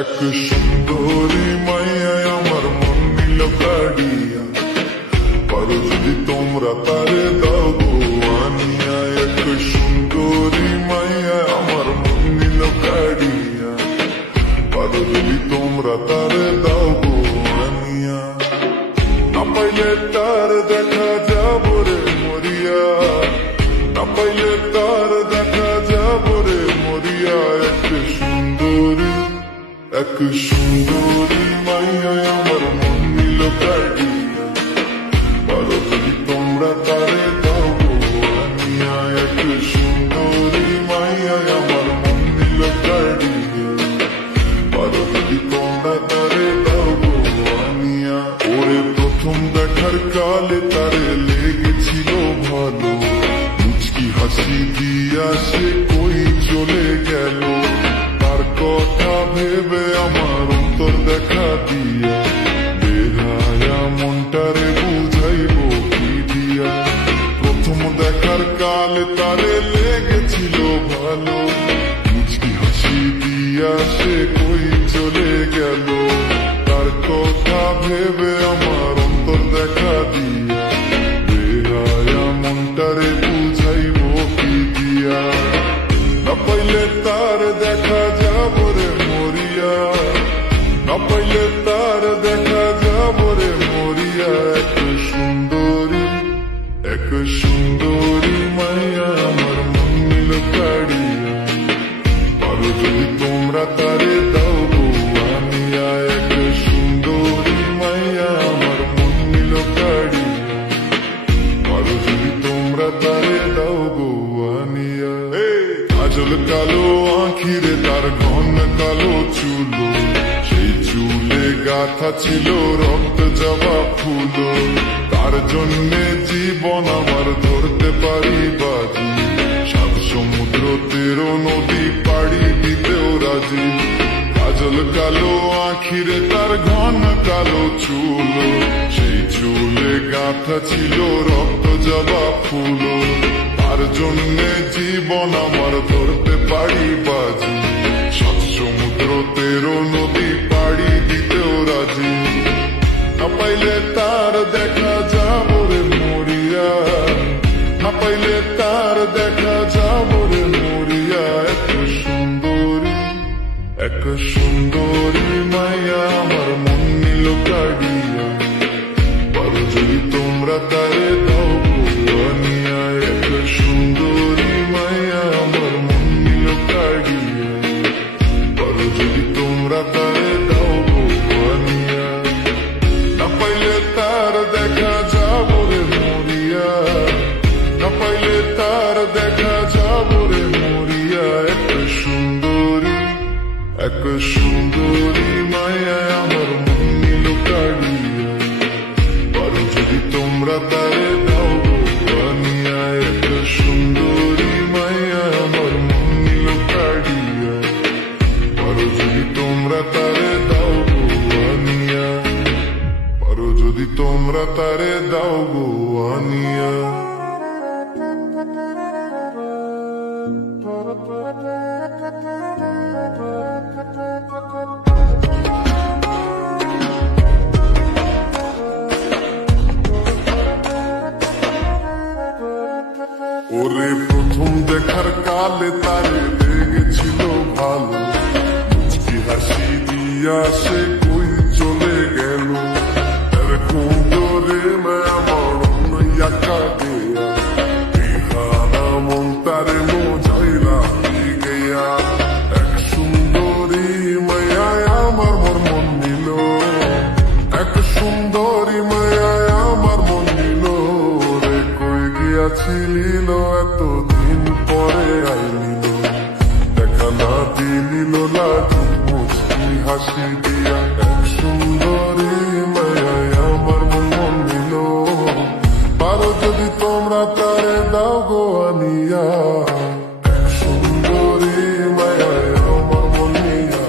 এক সুন্দরী মাইয়ায় আমার মন নিল কাড়িয়া, পারো যদি তোমরা তারে দাও গো আনিয়া। এক সুন্দরী মাইয়ায় আমার মন নিল কাড়িয়া, পারো যদি তোমরা তারে দাও গো আনিয়া। না পাইলে তার দেখা যাব রে মরিয়া, না পাইলে তার দেখা যাব রে মরিয়া। এক সুন্দরী মাইয়ায় আমার মন নিল কাড়িয়া, পারো যদি তোমরা তারে দাও গো আনিয়া। এক সুন্দরী মাইয়ায় আমার মন নিল কাড়িয়া, পারো যদি তোমরা তারে দাও গো আনিয়া। ওরে প্রথম দেখার কালে তারে লেগেছিল ভালো, মুচকি হাসি দিয়া সে কই চলে গেল। তার কথা ভেবে আমার অন্তর দেখা দিয়া, বেহায়া মনটারে বুঝাইব কি দিয়া। প্রথম দেখার কালে তারে লেগেছিল ভালো, মুচকি হাসি দিয়া সে কই চলে গেল। তার কথা ভেবে আমার অন্তর দেখা দিয়া, বেহায়া মনটারে বুঝাইব কি দিয়া। না পাইলে তার দেখা যাব রে মরিয়া, না পাইলে তার দেখা যাব রে মরিয়া। এক সুন্দরী মাইয়া আমার মন নিল কাড়িয়া, পারো যদি তোমরা তারে দাও গো আনিয়া। এক সুন্দরী মাইয়া আমার মন নিল কাড়িয়া, পারো যদি তোমরা তারে দাও গো আনিয়া। কাজল কালো আঁখিরে তার ঘন কালো চুলো, সেই চুলে গাথা ছিল রক্ত জবা ফুল। তার জন্যে জীবন আমার ধরতে পারি বাজি, 7 সমুদ্র 13 নদী পাড়ি দিতেও রাজি। কাজল কালো আঁখিরে তার ঘন কালো চুল, সেই চুলে গাথা ছিল রক্ত জবা ফুল। তার জন্যে জীবন আমার ধরতে পারি বাজি, 7 সমুদ্র 13 নদী পাড়ি দিতেও রাজি। না পাইলে তার দেখা যাব রে মরিয়া, না পাইলে তার দেখা যাব রে মরিয়া। এক সুন্দরী মাইয়া আমার মন নিল কাড়িয়া, পারো যদি তোমরা তারে দাও গো আনিয়া। এক সুন্দরী মাইয়া আমার মন নিল কাড়িয়া, পারো যদি তোমরা তারে দাও গো আনিয়া। না পাইলে তার দেখা যাব রে মরিয়া, না পাইলে তার দেখা যাব রে মরিয়া। এক সুন্দরী মাইয়া আমার মন নিল কাড়িয়া, পারো যদি তোমরা তারে দাও গো আনিয়া। এক সুন্দরী মাইয়া আমার মন নিল কাড়িয়া, পারো যদি তোমরা তারে দাও গো আনিয়া, পারো যদি তোমরা তারে দাও গো আনিয়া। ওরে প্রথম দেখার কালে তারে লেগেছিল ভালো, মুচকি হাসি দিয়া সে কই চলে গেল। এরকম করে আমার অন্যা কাটিয়া, বিহারা মন তারে মোজাইলা গিয়া। এক সুন্দরী মায়ায় আমার মন নিল, এক সুন্দরী মায়ায় আমার মন নিল। রে কই গিয়াছিল এতদিন পরে আইলিল, দেখা না দিলিল লাজু মুচকি হাসি দিয়া। এক সুন্দরী মায়ায় আমার মন নিল, পারো যদি তোমরা তারে দাও গো আনিয়া। এক সুন্দরী মায়ায় আমার মন নিয়া,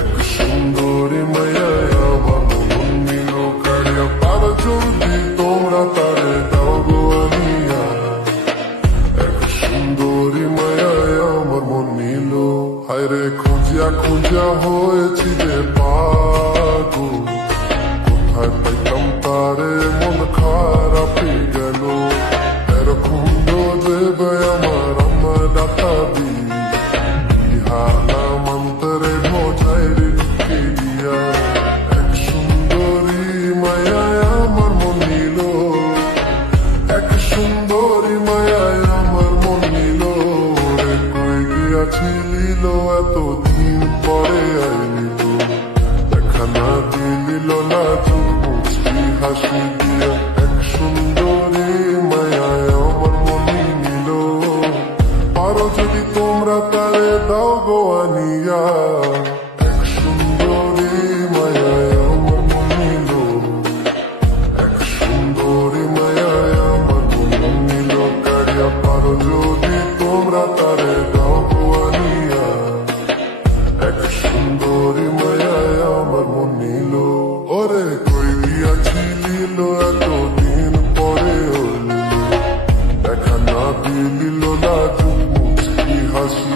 এক সুন্দরী মায়ায় আমার মন নিল কাড়িয়া, পারো যদি তোমরা তারে দাও গো আনিয়া। এক সুন্দরী মায়ায় আমার মন নিল, হায় রে খুঁজিয়া খুঁজিয়া হয়েছি যে পাগল, কোথায় পাইতাম তারে মন খারাপই গেল। এরকম দেবে আমার ডাটা দি বিহালা মন্তরে ভোজাই রে ঢুকে দিয়া। এক সুন্দরী মায়ায় আমার মন নিল, এক সুন্দরী মায়ায় আমার মন নিল। রে কই গিয়াছিল এতদিন পরে আইলিল, দেখা না দিলিল না চোখ মুচকি হাসি দিয়া। এক সুন্দরী মায়ায় আমার মন নিল, পারো যদি তোমরা তারে দাও গো আনিয়া। এক সুন্দরী মায়ায় আমার মন নিল, এক সুন্দরী মায়ায় আমার মন নিল কাড়িয়া। পারো যদি তোমরা তারে দাও গো আনিয়া। এক সুন্দরী মায়ায় আমার মন নিল। ওরে কই গিয়াছিল এতদিন পরে হইল, দেখা না দিলিল না চোখ মুচকি হাসি।